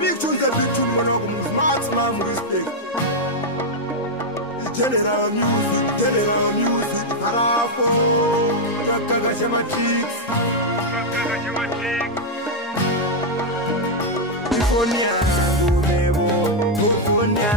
Big tune, the big tune, one of them smart man respect. General music, Arafo, Kakagashama chicks. Ifonia, Ifonia,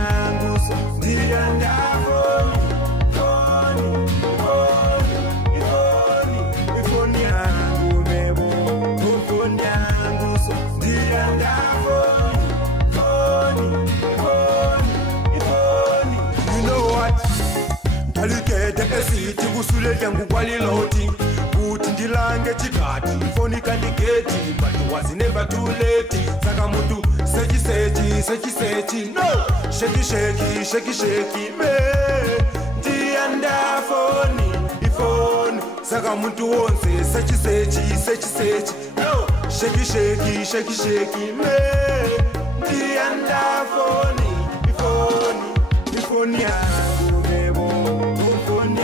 yangu kwaliloti kuti ndilange chikati foni kandigeti but it was never too late saka mutu sechi no sheki me ndianda phone saka mutu wonse sechi no sheki me ndianda phone yangu bebo phone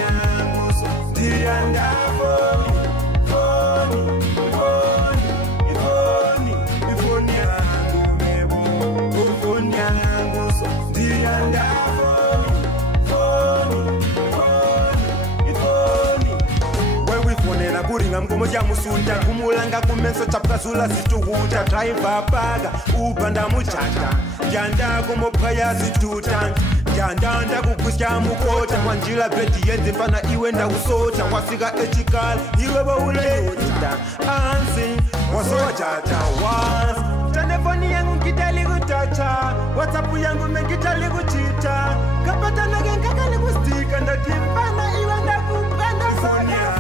Mkomoja musunda kumulanga kumenso chapkazula zituhuta driver baga upanda muchanda janda kumopaya zituta janda nda kukusya mukota mwanjila beti yenzi mpana iwe nda usota wasika echikala iwe baule yota ansi wasowa chata once telefoni yangu nkitali kutacha whatsapp yangu mekitali kuchita kapata nage nkakali kustika ndatimpana iwe nda kupenda sana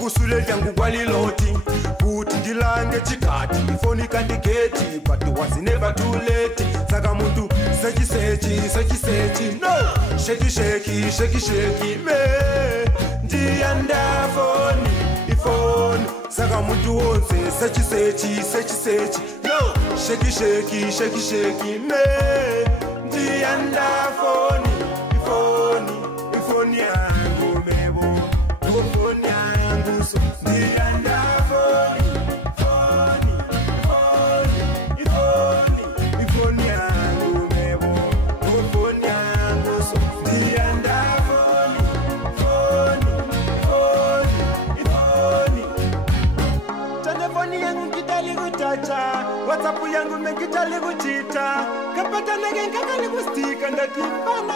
Kusule yangu kwaliloti kuti ndilange chikati foni kandigeti but it was never too late saka muntu sechi no sheki me ndianda phone saka muntu wonse sechi no sheki me ndianda phone yangu mebo phone yangu so ndianda phone yangu mebo phone yangu so ndianda phone telefoni yangu kitali kutacha whatsapp yangu mekitali kuchita kapata nage nkakali kustika ndatimpana